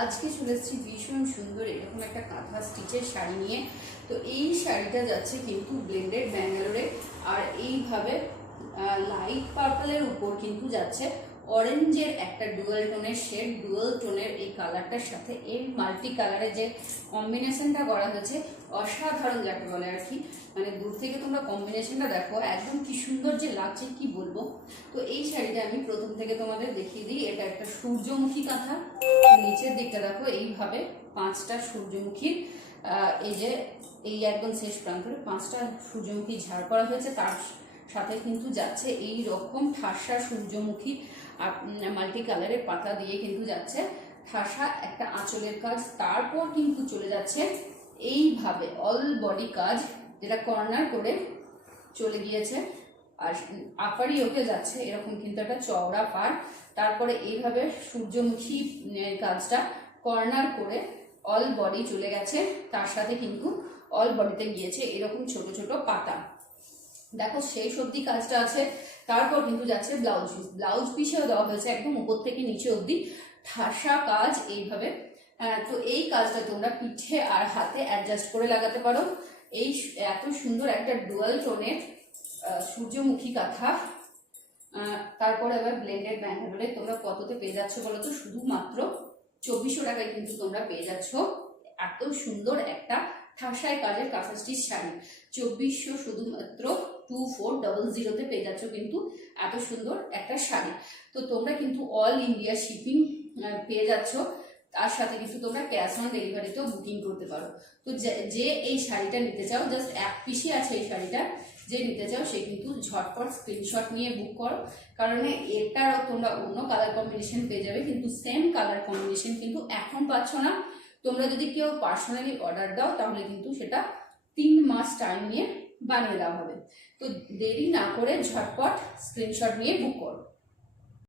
আজকে চলে এসেছি ভীষণ সুন্দর এরকম একটা কাঁথা স্টিচের শাড়ি নিয়ে। তো এই শাড়িটা যাচ্ছে কিন্তু ব্লেন্ডেড ব্যাঙ্গালোরে, আর এইভাবে লাইট পার্পলের উপর কিন্তু যাচ্ছে অরেঞ্জের একটা ডুয়াল টোনের শেড। ডুয়াল টোনের এই কালারটার সাথে এই মাল্টি কালারের যে কম্বিনেশনটা করা হয়েছে অসাধারণ যাকে বলে আর কি। মানে দূর থেকে তোমরা কম্বিনেশনটা দেখো একদম কি সুন্দর যে লাগছে কি বলবো। তো এই শাড়িটা আমি প্রথম থেকে তোমাদের দেখিয়ে দিই। এটা একটা সূর্যমুখী কাঁথা। নিচের দিকটা দেখো এইভাবে 5টা সূর্যমুখীর এই যে এই একদম শেষ প্রান্তের 5টা সূর্যমুখী ঝাড় করা হয়েছে। তার সাথে কিন্তু যাচ্ছে এই রকম ঠাসা সূর্যমুখী মাল্টি কালারের পাতা দিয়ে কিন্তু যাচ্ছে ঠাসা একটা আঁচলের কাজ। তারপর কিন্তু চলে যাচ্ছে এইভাবে অল বডি কাজ, যেটা কর্নার করে চলে গিয়েছে আর আপারই ওকে যাচ্ছে এরকম কিন্তু একটা চওড়া পাড়। তারপরে এইভাবে সূর্যমুখী কাজটা কর্নার করে অল বডি চলে গেছে, তার সাথে কিন্তু অল বডিতে গিয়েছে এরকম ছোট ছোট পাতা। দেখো সেই সবজি কাজটা আছে। তারপর কিন্তু যাচ্ছে ব্লাউজ পিস। ব্লাউজ পিসেও দেওয়া হয়েছে একদম উপর থেকে নিচে অবধি ঠাসা কাজ এইভাবে। তো এই কাজটা তোমরা পিঠে আর হাতে অ্যাডজাস্ট করে লাগাতে পারো। এই এত সুন্দর একটা ডুয়াল টোনের সূর্যমুখী কাঁথা। তারপরে আবার ব্লেন্ডেড ব্যাঙ্গালোরে তোমরা কততে পেয়ে যাচ্ছ বলো তো? শুধুমাত্র 2400 টাকায় কিন্তু তোমরা পেয়ে যাচ্ছ এত সুন্দর একটা ঠাসায় কাজের কাঁথা স্টিচ শাড়ি। 2400 শুধুমাত্র 2400 পেয়ে যাচ্ছ কিন্তু এত সুন্দর একটা শাড়ি। তো তোমরা কিন্তু অল ইন্ডিয়া শিপিং পেয়ে যাচ্ছ। তার সাথে কিন্তু তোমরা ক্যাশ অন ডেলিভারিতেও বুকিং করতে পারো। তো যে এই শাড়িটা নিতে চাও, জাস্ট এক পিসই আছে এই শাড়িটা, যে নিতে চাও সে কিন্তু ঝটপট স্ক্রিনশট নিয়ে বুক করো। কারণ এটারও তোমরা অন্য কালার কম্বিনেশন পেয়ে যাবে, কিন্তু সেম কালার কম্বিনেশন কিন্তু এখন পাচ্ছ না। তোমরা যদি কেউ পার্সোনালি অর্ডার দাও তাহলে কিন্তু সেটা 3 মাস টাইম নিয়ে বানিয়ে দেওয়া হবে। তো দেরি না করে ঝটপট স্ক্রিনশট নিয়ে বুক করো।